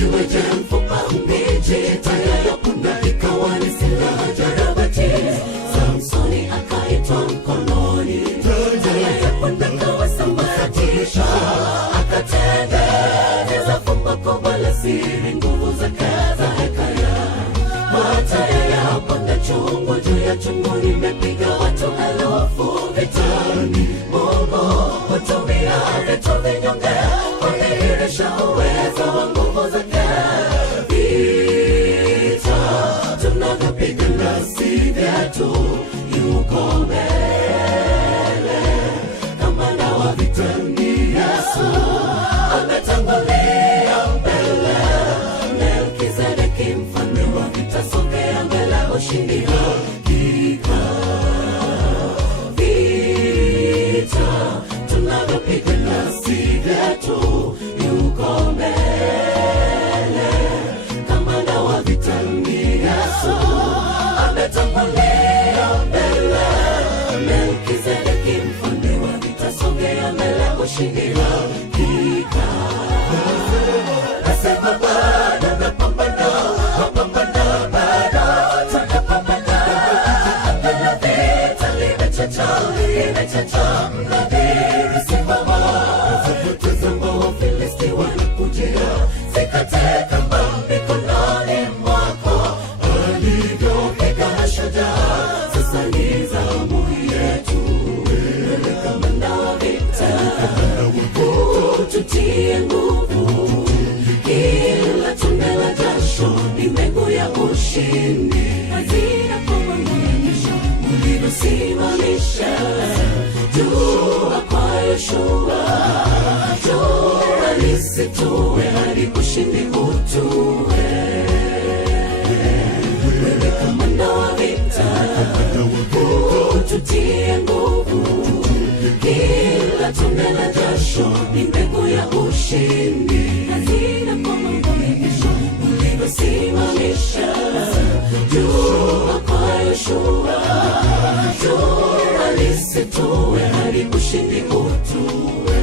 Iweje mfupa mbichi, tayapunda ikawa ni silaha jarabati. Samsoni akaitwa mkononi, tayapunda kawasambaratisha. Akatengeneza fumba kubwa la siri, nguvu zake za hekaya. Mataya ya panda chungu juu ya chungu, limepiga watu 1000 vitani. Mungu hutumia vitu vinyonge kudhihirisha uwezo wa nguvu zake. Vita tunavyopigana si vyetu, yuko mbele. Kamanda wa vita ni Yesu, ametangulia mbele. Melkizedeki mfalme wa vita, sogea mbele, ushindi hakika. Vita tunavyopigana si vyetu, yuko mbele. Kamanda wa vita ni Yesu, ametangulia mbele. Melkizedeki mfalme wa vita, sogea mbele, ushindi hakika. Nasema bado napambana, napambana bado tunapambana. Bila vita limechacha, mnadhiri simama. Tazama Wafilisti wanakujia, sikate kamba mikononi mwako. Alivyopiga shujaa, sasa ni zamu yetu. Kamanda wa vita, tutie nguvu. Kila tone la jasho ni mbegu ya ushindi. Hazina kubwa mwisho, ulivyosimamisha jua kwa Yoshua. Jua lisitue hadi ushindi utue. Wewe kamanda wa vita, tutie nguvu. Kila tone la jasho ni mbegu ya ushindi. Hazina kubwa mwisho, ulivyosimamisha jua kwa Yoshua. Jua lisitue hadi ushindi utue.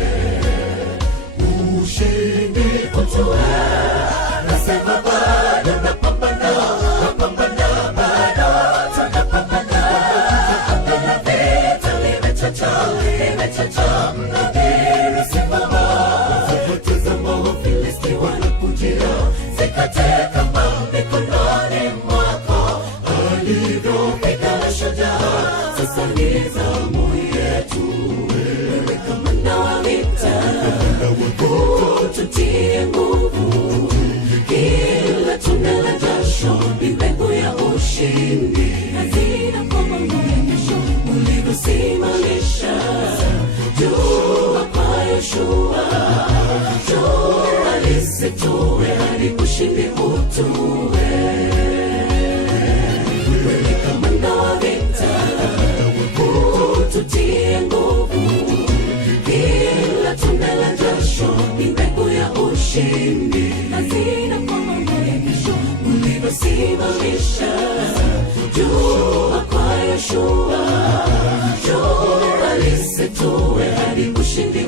Ushindi utue. Nasema bado napambana, napambana bado tunapambana. Bila vita limechacha, mnadhiri simama. Tazama Wafilisti wanakujia, sikate kamba mikononi mwako. Alivyopiga shujaa, sasa ni zamu yetu. Wewe kamanda wa vita, tutie nguvu. Kila tone la jasho ni mbegu ya ushindi. Hazina kubwa mwisho, ulivyosimamisha jua kwa Yoshua. Jua lisitue hadi ushindi utue. Wewe kamanda wa vita, tutie nguvu. Kila tone la jasho ni mbegu ya ushindi. Hazina kubwa mwisho, ulivyosimamisha jua kwa Yoshua. Jua lisitue hadi ushindi